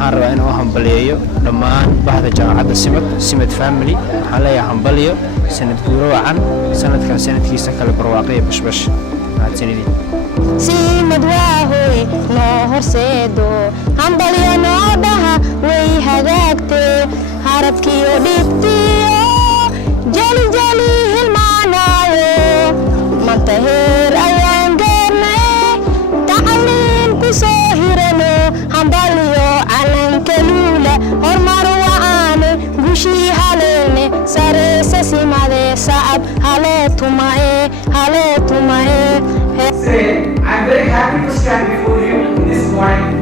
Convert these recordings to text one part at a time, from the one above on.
waxaan rabaa inaan u hambaliyeeyo dhammaan bahda jaamacadda simad family waxaan leeyahay hambaliyo sanad guuro wacan sanadkan sanadkiisa kale barwaaqo bashbash mahadsanidin simad waa hooy noo horseedo hambaliyo noo dhaha way hagaagtee haradkiyo dhibtiyo jali hilmaanaayo manta heer ayaan gaarnay tacliin ku soo hirano hambaliyo calanka luula hormar wacaane gushii haleene sareysa simade sacab halee tumae Say, I'm very happy to stand before you this morning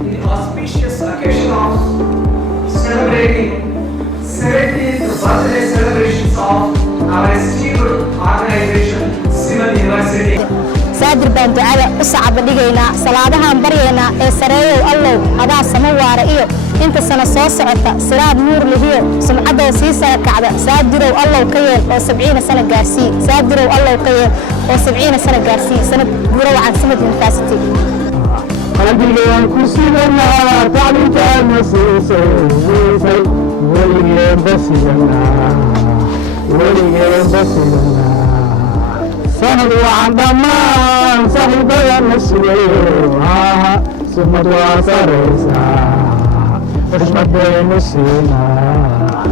in the auspicious occasion of celebrating 70th birthday celebrations of our esteemed organization, Simad University. saadir baan ducada u sacab dhigaynaa salaadahan baryeena ee sareeyow allow hadaa samawaara iyo inta sana soo socota siraad nuur lihiyo sumcadoo sii sara kacda saadirow allow ka yeel oo 70 sano gaarsii saadirow allow ka yeel oo 70 sano gaarsii sanad guuro wacan Simad University qalbigaan ku sidanaa tacliintaan nasiisay weligeen basidanaa sanad wacan dhammaan saaxiibadana sugayo Simad waa saraysaa xushmad baynu siinaa